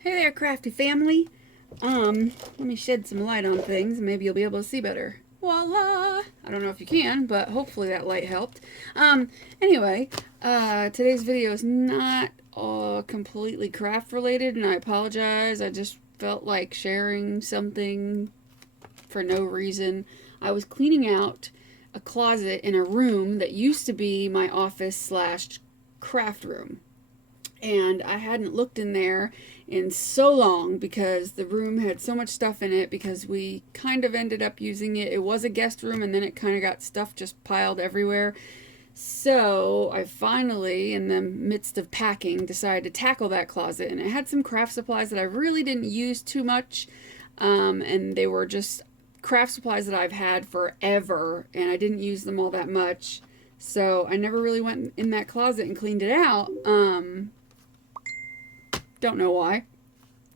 Hey there, crafty family. Let me shed some light on things and maybe you'll be able to see better. Voila! I don't know if you can, but hopefully that light helped. Anyway, today's video is not completely craft related, and I apologize. I just felt like sharing something for no reason. I was cleaning out a closet in a room that used to be my office slash craft room, and I hadn't looked in there in so long because the room had so much stuff in it because we kind of ended up using it. It was a guest room and then it kind of got stuff just piled everywhere. So I finally, in the midst of packing, decided to tackle that closet, and it had some craft supplies that I really didn't use too much, and they were just craft supplies that I've had forever, and I didn't use them all that much. So I never really went in that closet and cleaned it out. Don't know why.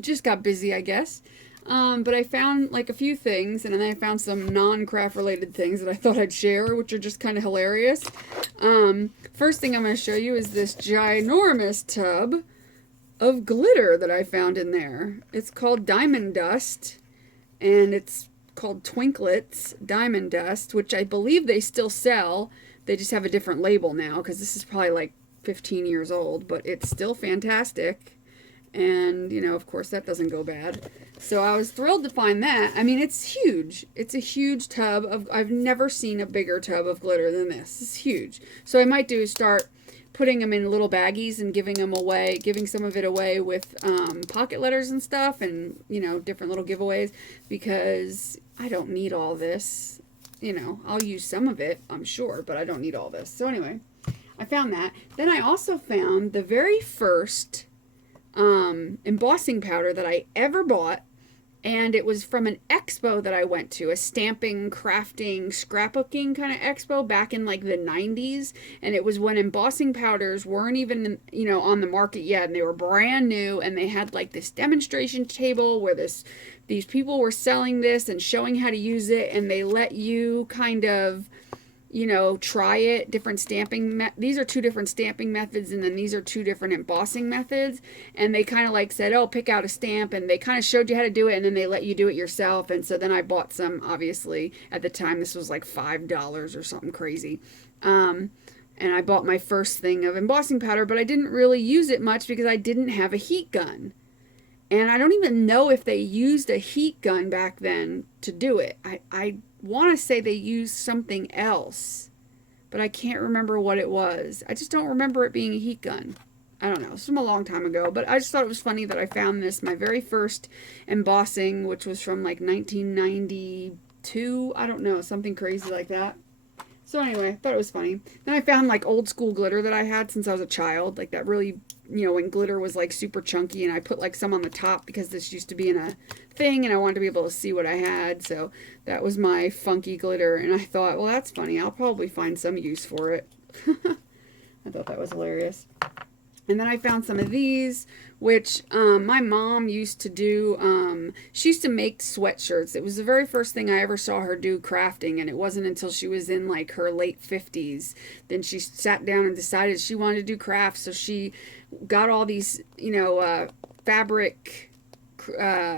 Just got busy, I guess. But I found like a few things, and then I found some non-craft related things that I thought I'd share, which are just kind of hilarious. First thing I'm going to show you is this ginormous tub of glitter that I found in there. It's called Diamond Dust, and it's called Twinklets Diamond Dust, which I believe they still sell. They just have a different label now because this is probably like 15 years old, but it's still fantastic. And, you know, of course, that doesn't go bad. So I was thrilled to find that. I mean, it's huge. It's a huge tub of, I've never seen a bigger tub of glitter than this. It's huge. So I might do is start putting them in little baggies and giving them away, giving some of it away with pocket letters and stuff, and, you know, different little giveaways, because I don't need all this. You know, I'll use some of it, I'm sure, but I don't need all this. So anyway, I found that. Then I also found the very first embossing powder that I ever bought, and it was from an expo that I went to, a stamping, crafting, scrapbooking kind of expo back in like the 90s, and it was when embossing powders weren't even, you know, on the market yet, and they were brand new, and they had like this demonstration table where these people were selling this and showing how to use it, and they let you kind of, you know, try it, different stamping. These are two different stamping methods, and then these are two different embossing methods. And they kind of like said, oh, pick out a stamp, and they kind of showed you how to do it, and then they let you do it yourself. And so then I bought some, obviously, at the time, this was like $5 or something crazy. And I bought my first thing of embossing powder, but I didn't really use it much because I didn't have a heat gun. And I don't even know if they used a heat gun back then to do it. I want to say they used something else, but I can't remember what it was. I just don't remember it being a heat gun. I don't know. It's from a long time ago, but I just thought it was funny that I found this, my very first embossing, which was from like 1992. I don't know, something crazy like that. So anyway, I thought it was funny. Then I found like old school glitter that I had since I was a child, like that really, you know, when glitter was like super chunky, and I put like some on the top because this used to be in a thing and I wanted to be able to see what I had. So that was my funky glitter, and I thought, well, that's funny. I'll probably find some use for it. I thought that was hilarious. And then I found some of these, which my mom used to do. She used to make sweatshirts. It was the very first thing I ever saw her do crafting, and it wasn't until she was in like her late 50s. Then she sat down and decided she wanted to do crafts. So she got all these, you know, fabric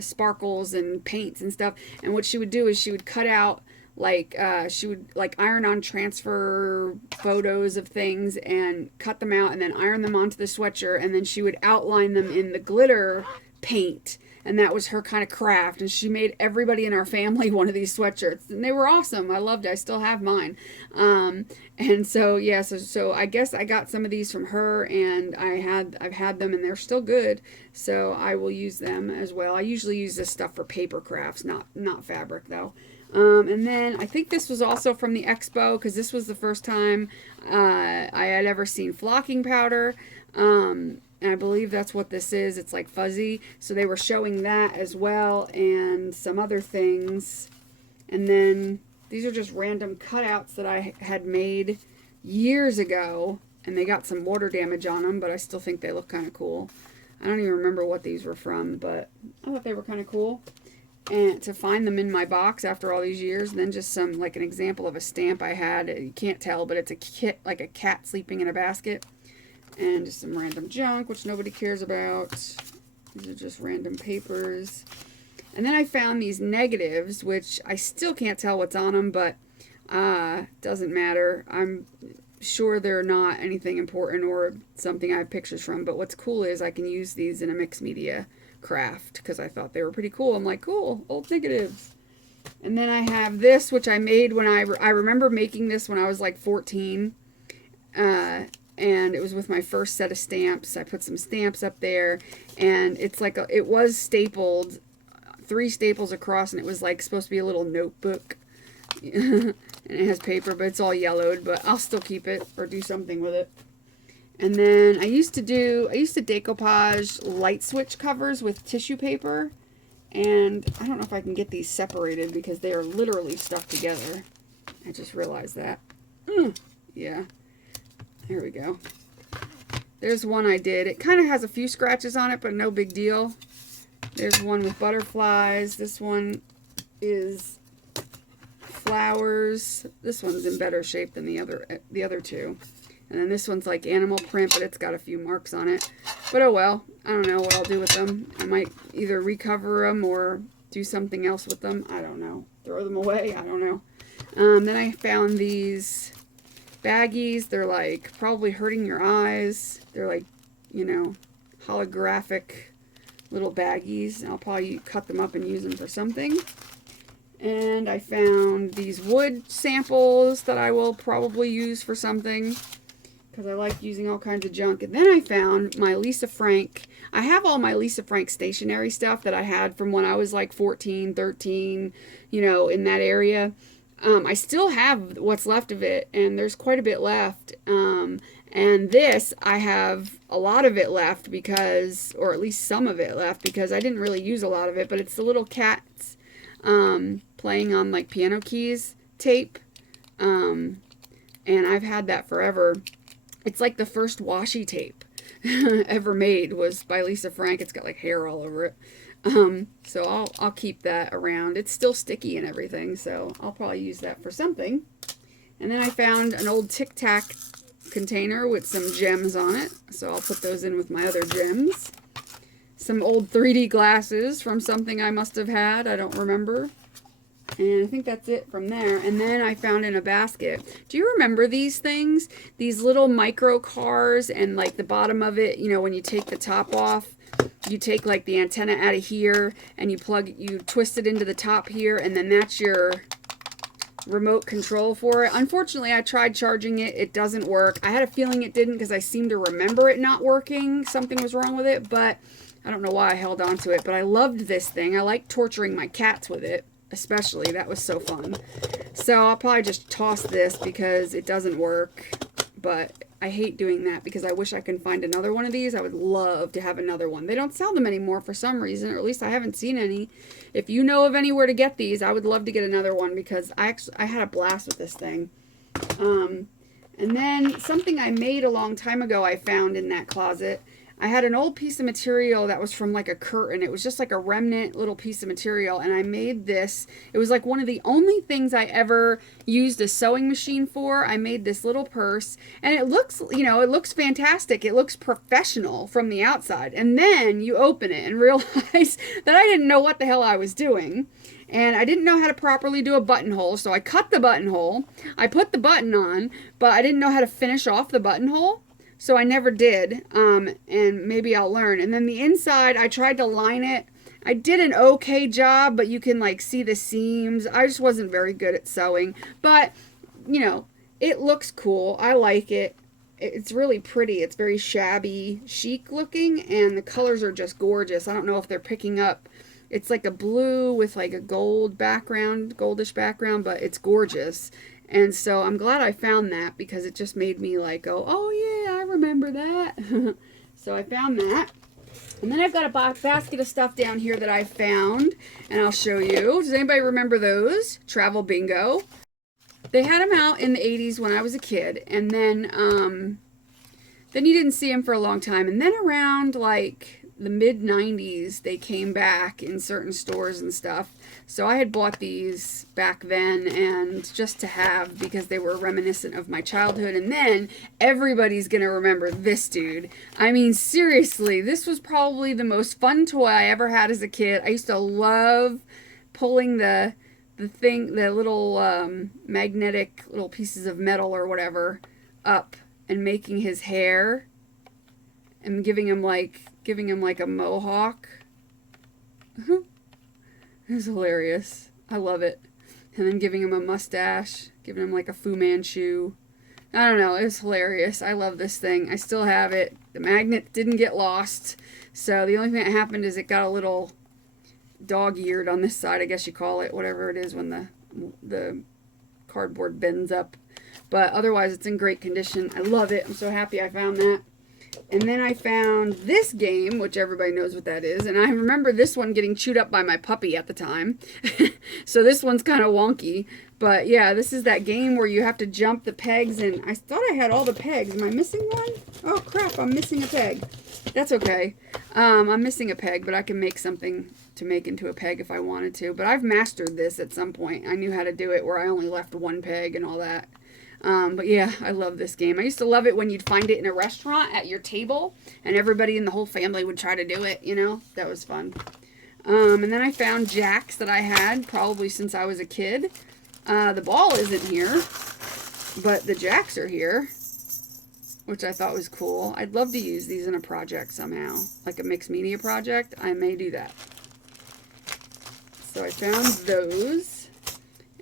sparkles and paints and stuff. And what she would do is she would cut out, like she would like iron on transfer photos of things and cut them out and then iron them onto the sweatshirt, and then she would outline them in the glitter paint, and that was her kind of craft. And she made everybody in our family one of these sweatshirts, and they were awesome. I loved it. I still have mine. And so yeah, so I guess I got some of these from her, and I've had them and they're still good, so I will use them as well. I usually use this stuff for paper crafts, not fabric though. And then I think this was also from the expo, because this was the first time I had ever seen flocking powder. And I believe that's what this is. It's like fuzzy. So they were showing that as well, and some other things. And then these are just random cutouts that I had made years ago, and they got some water damage on them, but I still think they look kind of cool. I don't even remember what these were from, but I thought they were kind of cool. And to find them in my box after all these years. And then just some, like an example of a stamp I had. You can't tell, but it's a kit, like a cat sleeping in a basket. And just some random junk, which nobody cares about. These are just random papers. And then I found these negatives, which I still can't tell what's on them, but doesn't matter. I'm sure they're not anything important or something I have pictures from, but what's cool is I can use these in a mixed media craft because I thought they were pretty cool. I'm like, cool, old negatives. And then I have this, which I made when I remember making this when I was like 14. And it was with my first set of stamps. I put some stamps up there, and it's like it was stapled, 3 staples across, and it was like supposed to be a little notebook. And it has paper, but it's all yellowed, but I'll still keep it or do something with it. And then I used to decoupage light switch covers with tissue paper, and I don't know if I can get these separated because they are literally stuck together. I just realized that. Yeah. Here we go. There's one I did. It kind of has a few scratches on it, but no big deal. There's one with butterflies. This one is flowers. This one's in better shape than the other two. And then this one's like animal print, but it's got a few marks on it. But oh well. I don't know what I'll do with them. I might either recover them or do something else with them. I don't know. Throw them away. I don't know. Then I found these baggies. They're like probably hurting your eyes. They're like, you know, holographic little baggies. I'll probably cut them up and use them for something. And I found these wood samples that I will probably use for something because I like using all kinds of junk. And then I found my Lisa Frank. I have all my Lisa Frank stationery stuff that I had from when I was like 14, 13, you know, in that area. I still have what's left of it, and there's quite a bit left. And this, I have a lot of it left because, or at least some of it left because I didn't really use a lot of it, but it's the little cats playing on like piano keys tape. And I've had that forever. It's like the first washi tape ever made was by Lisa Frank. It's got like hair all over it. So I'll keep that around. It's still sticky and everything, so I'll probably use that for something. And then I found an old Tic Tac container with some gems on it, so I'll put those in with my other gems. Some old 3D glasses from something I must have had, I don't remember. And I think that's it from there. And then I found in a basket. Do you remember these things? These little micro cars, and like the bottom of it, you know, when you take the top off, you take like the antenna out of here and you twist it into the top here, and then that's your remote control for it. Unfortunately, I tried charging it. It doesn't work. I had a feeling it didn't because I seem to remember it not working. Something was wrong with it, but I don't know why I held on to it. But I loved this thing. I like torturing my cats with it, especially. That was so fun. So I'll probably just toss this because it doesn't work. But I hate doing that because I wish I can find another one of these. I would love to have another one. They don't sell them anymore for some reason, or at least I haven't seen any. If you know of anywhere to get these, I would love to get another one because I had a blast with this thing. And then something I made a long time ago I found in that closet. I had an old piece of material that was from like a curtain. It was just like a remnant little piece of material, and I made this. It was like one of the only things I ever used a sewing machine for. I made this little purse, and it looks, you know, it looks fantastic. It looks professional from the outside, and then you open it and realize that I didn't know what the hell I was doing. And I didn't know how to properly do a buttonhole, so I cut the buttonhole. I put the button on, but I didn't know how to finish off the buttonhole. So I never did, and maybe I'll learn. And then the inside, I tried to line it. I did an okay job, but you can like see the seams. I just wasn't very good at sewing. But, you know, it looks cool. I like it. It's really pretty. It's very shabby chic looking, and the colors are just gorgeous. I don't know if they're picking up. It's like a blue with like a gold background, goldish background, but it's gorgeous. And so I'm glad I found that because it just made me like go, oh yeah, I remember that. So I found that. And then I've got a basket of stuff down here that I found, and I'll show you. Does anybody remember those? Travel Bingo. They had them out in the 80s when I was a kid, and then you didn't see them for a long time. And then around like the mid 90s, they came back in certain stores and stuff. So I had bought these back then, and just to have, because they were reminiscent of my childhood. And then everybody's gonna remember this dude. I mean, seriously, this was probably the most fun toy I ever had as a kid. I used to love pulling the little magnetic little pieces of metal or whatever up and making his hair and giving him like a mohawk. It was hilarious. I love it. And then giving him a mustache, giving him like a Fu Manchu. I don't know, it was hilarious. I love this thing. I still have it. The magnet didn't get lost. So the only thing that happened is it got a little dog-eared on this side, I guess you call it, whatever it is when the cardboard bends up. But otherwise, it's in great condition. I love it. I'm so happy I found that. And then I found this game, which everybody knows what that is. And I remember this one getting chewed up by my puppy at the time. So this one's kind of wonky. But yeah, this is that game where you have to jump the pegs. And I thought I had all the pegs. Am I missing one? Oh, crap. I'm missing a peg. That's okay. I'm missing a peg, but I can make something to make into a peg if I wanted to. But I've mastered this at some point. I knew how to do it where I only left one peg and all that. But yeah, I love this game. I used to love it when you'd find it in a restaurant at your table and everybody in the whole family would try to do it, you know? That was fun. And then I found jacks that I had probably since I was a kid. The ball isn't here, but the jacks are here, which I thought was cool. I'd love to use these in a project somehow, like a mixed media project. I may do that. So I found those.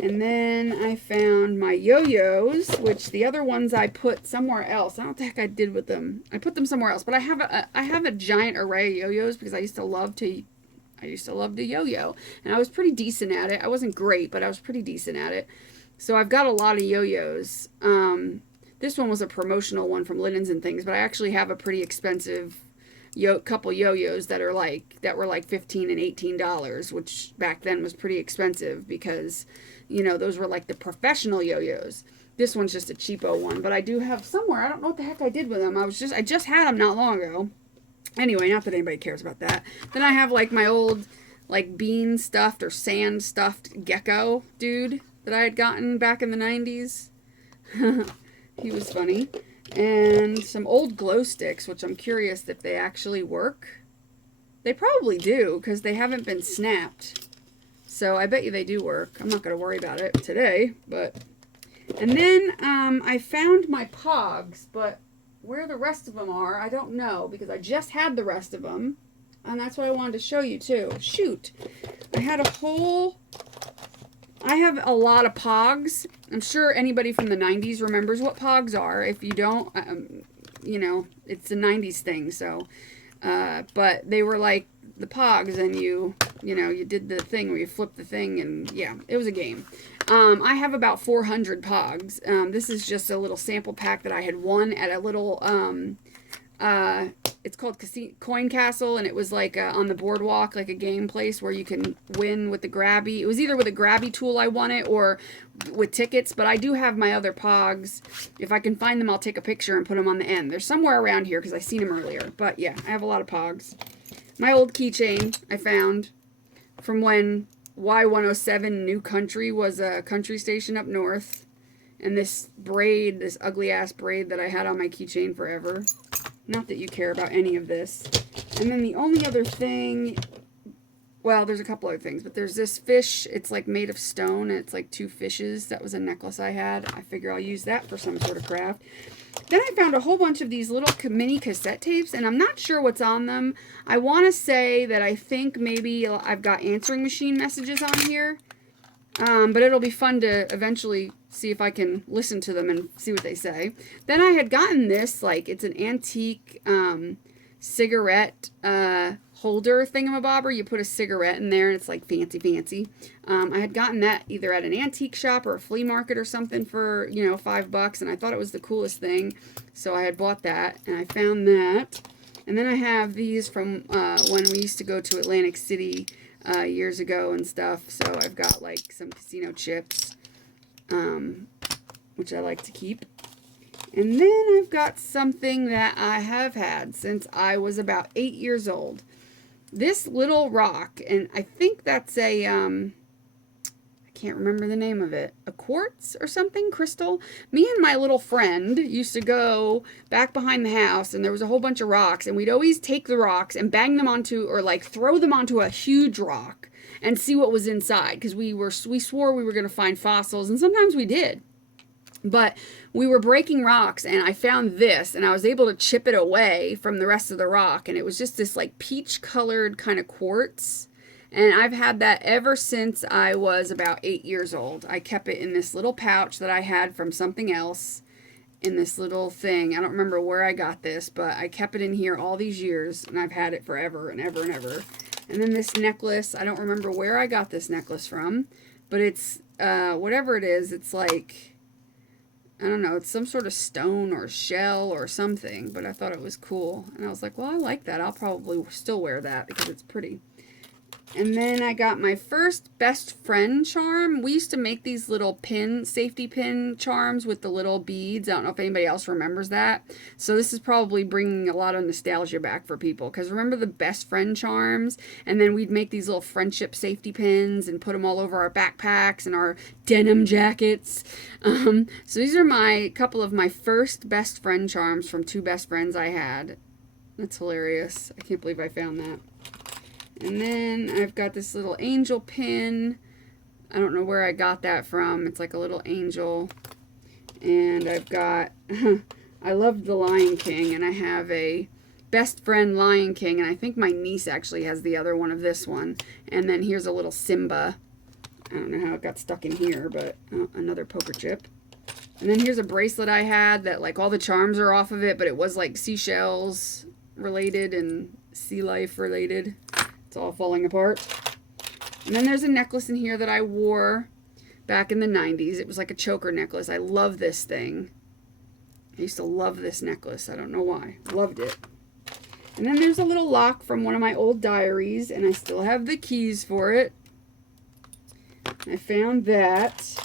And then I found my yo-yos, which the other ones I put somewhere else. I don't know what the heck I did with them. I put them somewhere else, but I have a giant array of yo-yos because I used to love to yo-yo, and I was pretty decent at it. I wasn't great, but I was pretty decent at it. So I've got a lot of yo-yos. This one was a promotional one from Linens and Things, but I actually have a pretty expensive couple yo-yos that were like $15 and $18, which back then was pretty expensive because, you know, those were like the professional yo-yos. This one's just a cheapo one, but I do have somewhere. I don't know what the heck I did with them. I just had them not long ago. Anyway, not that anybody cares about that. Then I have like my old like bean stuffed or sand stuffed gecko dude that I had gotten back in the 90s. He was funny. And some old glow sticks, which I'm curious if they actually work. They probably do, because they haven't been snapped. So I bet you they do work. I'm not going to worry about it today, but... And then I found my Pogs, but where the rest of them are, I don't know, because I just had the rest of them. And that's what I wanted to show you, too. Shoot. I have a lot of Pogs. I'm sure anybody from the 90s remembers what Pogs are. If you don't, you know, it's a 90s thing. So, but they were like the Pogs, and you did the thing where you flipped the thing, and yeah, it was a game. I have about 400 Pogs. This is just a little sample pack that I had won at a little, it's called Coin Castle, and it was like on the boardwalk, like a game place where you can win with the grabby. It was either with a grabby tool I won it or with tickets, but I do have my other Pogs. If I can find them, I'll take a picture and put them on the end. They're somewhere around here because I seen them earlier. But yeah, I have a lot of Pogs. My old keychain I found from when Y107 New Country was a country station up north. And this braid, this ugly ass braid that I had on my keychain forever. Not that you care about any of this. And then the only other thing, well, there's a couple other things, but there's this fish. It's like made of stone. And it's like two fishes. That was a necklace I had. I figure I'll use that for some sort of craft. Then I found a whole bunch of these little mini cassette tapes, and I'm not sure what's on them. I want to say that I think maybe I've got answering machine messages on here. But it'll be fun to eventually see if I can listen to them and see what they say. Then I had gotten this, like, it's an antique cigarette holder thingamabobber. You put a cigarette in there and it's like fancy. I had gotten that either at an antique shop or a flea market or something for, you know, $5, and I thought it was the coolest thing. So I had bought that, and I found that. And then I have these from when we used to go to Atlantic City years ago and stuff. So I've got like some casino chips, which I like to keep. And then I've got something that I have had since I was about 8 years old. This little rock, and I think that's a, I can't remember the name of it, a quartz or something, crystal. Me and my little friend used to go back behind the house, and there was a whole bunch of rocks, and we'd always take the rocks and bang them onto, or like throw them onto a huge rock and see what was inside, because we swore we were going to find fossils, and sometimes we did. But we were breaking rocks, and I found this, and I was able to chip it away from the rest of the rock, and it was just this like peach colored kind of quartz. And I've had that ever since I was about 8 years old. I kept it in this little pouch that I had from something else, in this little thing. I don't remember where I got this, but I kept it in here all these years, and I've had it forever and ever and ever. And then this necklace, I don't remember where I got this necklace from, but it's whatever it is, it's like, I don't know, it's some sort of stone or shell or something, but I thought it was cool. And I was like, well, I like that. I'll probably still wear that because it's pretty. And then I got my first best friend charm. We used to make these little safety pin charms with the little beads. I don't know if anybody else remembers that. So this is probably bringing a lot of nostalgia back for people. Because remember the best friend charms? And then we'd make these little friendship safety pins and put them all over our backpacks and our denim jackets. So these are a couple of my first best friend charms from two best friends I had. That's hilarious. I can't believe I found that. And then I've got this little angel pin. I don't know where I got that from. It's like a little angel. And I've got, I loved the Lion King, and I have a best friend Lion King, and I think my niece actually has the other one of this one. And then here's a little Simba. I don't know how it got stuck in here, but another poker chip. And then here's a bracelet I had that like all the charms are off of it, but it was like seashells related and sea life related. It's all falling apart. And then there's a necklace in here that I wore back in the 90s. It was like a choker necklace. I love this thing. I used to love this necklace. I don't know why. Loved it. And then there's a little lock from one of my old diaries, and I still have the keys for it. I found that.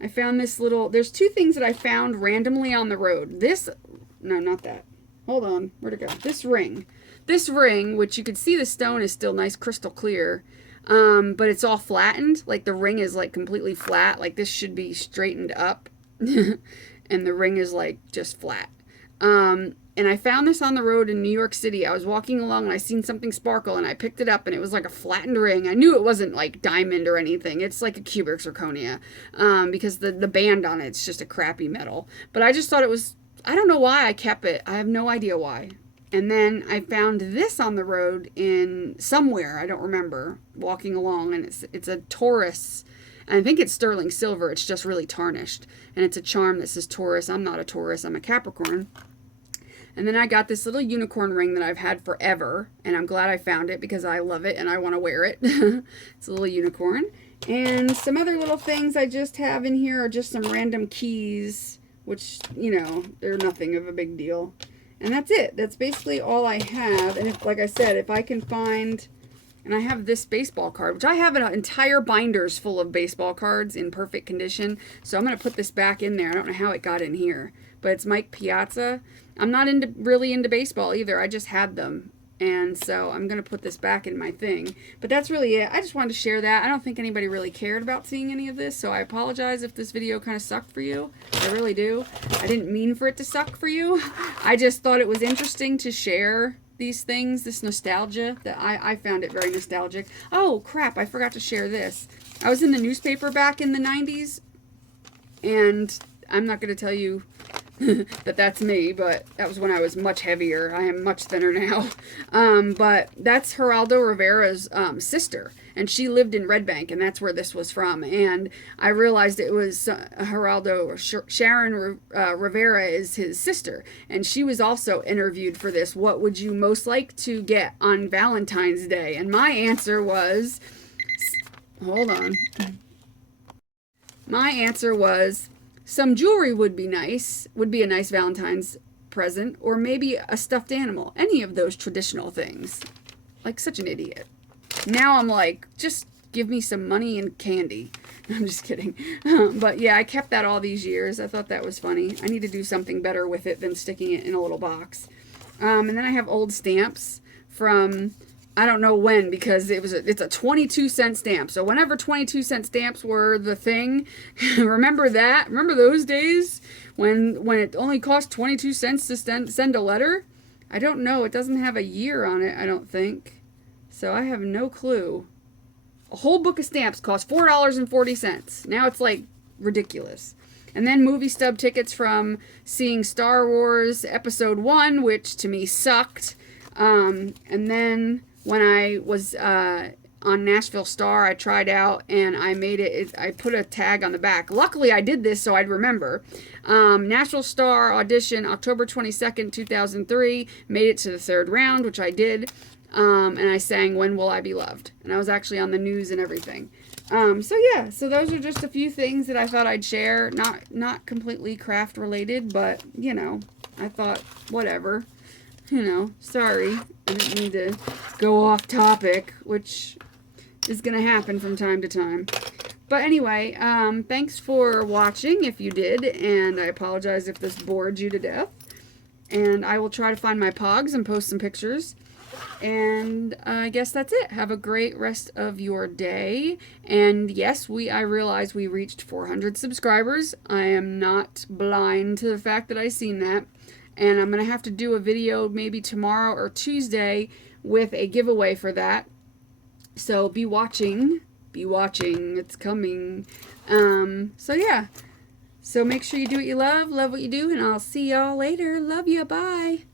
I found this little, there's two things that I found randomly on the road. No, not that. Hold on. Where'd it go? This ring. This ring, which you can see the stone is still nice crystal clear, but it's all flattened. Like the ring is like completely flat. Like this should be straightened up, and the ring is like just flat. And I found this on the road in New York City. I was walking along and I seen something sparkle, and I picked it up, and it was like a flattened ring. I knew it wasn't like diamond or anything. It's like a cubic zirconia, because the band on it's just a crappy metal. But I just thought it was, I don't know why I kept it. I have no idea why. And then I found this on the road in somewhere, I don't remember, walking along, and it's a Taurus, and I think it's sterling silver. It's just really tarnished, and it's a charm that says Taurus. I'm not a Taurus, I'm a Capricorn. And then I got this little unicorn ring that I've had forever, and I'm glad I found it because I love it and I want to wear it. It's a little unicorn. And some other little things I just have in here are just some random keys, which, you know, they're nothing of a big deal. And that's it. That's basically all I have. And if, like I said, if I can find, and I have this baseball card, which I have an entire binders full of baseball cards in perfect condition. So I'm going to put this back in there. I don't know how it got in here, but it's Mike Piazza. I'm not really into baseball either. I just had them. And so I'm going to put this back in my thing. But that's really it. I just wanted to share that. I don't think anybody really cared about seeing any of this, so I apologize if this video kind of sucked for you. I really do. I didn't mean for it to suck for you. I just thought it was interesting to share these things, this nostalgia, that I found it very nostalgic. Oh, crap, I forgot to share this. I was in the newspaper back in the 90s, and I'm not going to tell you that's me, but that was when I was much heavier. I am much thinner now. But that's Geraldo Rivera's sister, and she lived in Red Bank, and that's where this was from. And I realized it was Geraldo, Sharon Rivera is his sister, and she was also interviewed for this. What would you most like to get on Valentine's Day? And my answer was, hold on. My answer was, some jewelry would be nice, would be a nice Valentine's present, or maybe a stuffed animal. Any of those traditional things. Like such an idiot. Now I'm like, just give me some money and candy. I'm just kidding. But yeah, I kept that all these years. I thought that was funny. I need to do something better with it than sticking it in a little box. And then I have old stamps from, I don't know when, because it's a 22-cent stamp. So whenever 22-cent stamps were the thing, remember that? Remember those days when it only cost 22 cents to send a letter? I don't know. It doesn't have a year on it, I don't think. So I have no clue. A whole book of stamps cost $4.40. Now it's like ridiculous. And then movie stub tickets from seeing Star Wars Episode 1, which to me sucked. And then when I was on Nashville Star, I tried out and I made it. I put a tag on the back. Luckily, I did this so I'd remember. Nashville Star audition, October 22nd, 2003. Made it to the third round, which I did. And I sang When Will I Be Loved? And I was actually on the news and everything. So yeah, so those are just a few things that I thought I'd share. Not completely craft related, but, you know, I thought, whatever. You know, sorry. I didn't mean to go off topic, which is going to happen from time to time. But anyway, thanks for watching if you did, and I apologize if this bored you to death. And I will try to find my Pogs and post some pictures. And I guess that's it. Have a great rest of your day. And yes, I realize we reached 400 subscribers. I am not blind to the fact that I seen that. And I'm going to have to do a video maybe tomorrow or Tuesday with a giveaway for that. So be watching. Be watching. It's coming. So yeah. So make sure you do what you love what you do, and I'll see y'all later. Love ya. Bye.